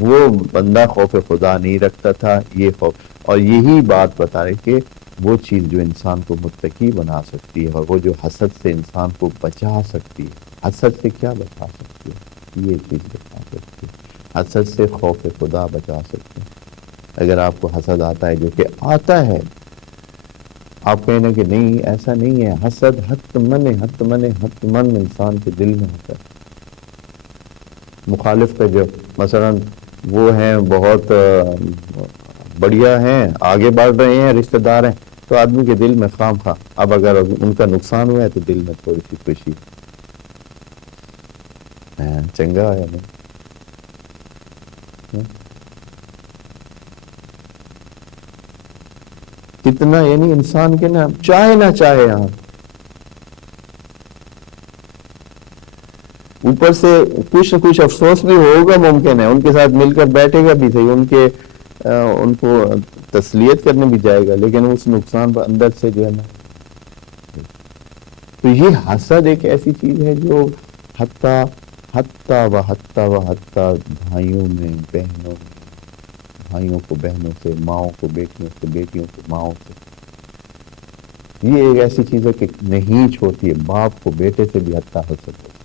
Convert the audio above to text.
وہ بندہ خوف خدا نہیں رکھتا تھا، یہ خوف. اور یہی بات بتا رہے کہ وہ چیز جو انسان کو متقی بنا سکتی ہے، اور وہ جو حسد سے انسان کو بچا سکتی ہے. حسد سے کیا بچا سکتی ہے؟ یہ چیز بچا سکتی ہے. حسد سے خوف خدا بچا سکتے ہیں. اگر آپ کو حسد آتا ہے، جو کہ آتا ہے، آپ کہیں نا کہ نہیں ایسا نہیں ہے، حسد حتمن انسان کے دل میں ہوتا ہے. مخالف کا جو مثلا وہ ہیں بہت بڑھیا ہیں، آگے بڑھ رہے ہیں، رشتہ دار ہیں، تو آدمی کے دل میں خام خواہ اب اگر ان کا نقصان ہوا ہے تو دل میں تھوڑی سی خوشی چنگا ہے نا. کتنا یعنی انسان کے نا چاہے نہ چاہے آپ اوپر سے کچھ نہ کچھ افسوس بھی ہوگا، ممکن ہے ان کے ساتھ مل کر بیٹھے گا بھی صحیح، ان کو تسلیت کرنے بھی جائے گا، لیکن اس نقصان پر اندر سے جو ہے نا. تو یہ حسد ایک ایسی چیز ہے جو حتیٰ بھائیوں میں، بہنوں میں، بھائیوں کو بہنوں سے، ماؤں کو بیٹیوں سے، بیٹیوں کو ماؤں سے. یہ ایک ایسی چیز ہے کہ نہیں چھوڑتی ہے. باپ کو بیٹے سے بھی حتیٰ حسد ہوتی ہے.